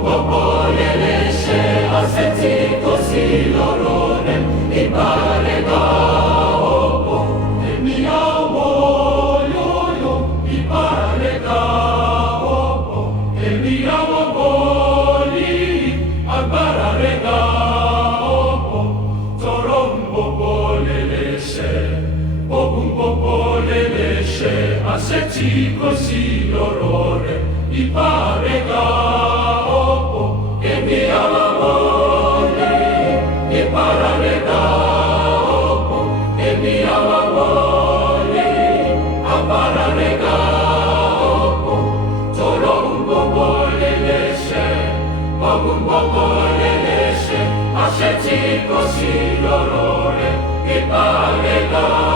Popolelesce a sensi così l'orrore e pare da opo e mia voglio i pare da opo e mia vogli al parare da opo torom popolelesce popum popolelesce a sensi così l'orrore i pare da un popolelesce, ascetti così l'orrore, che pare da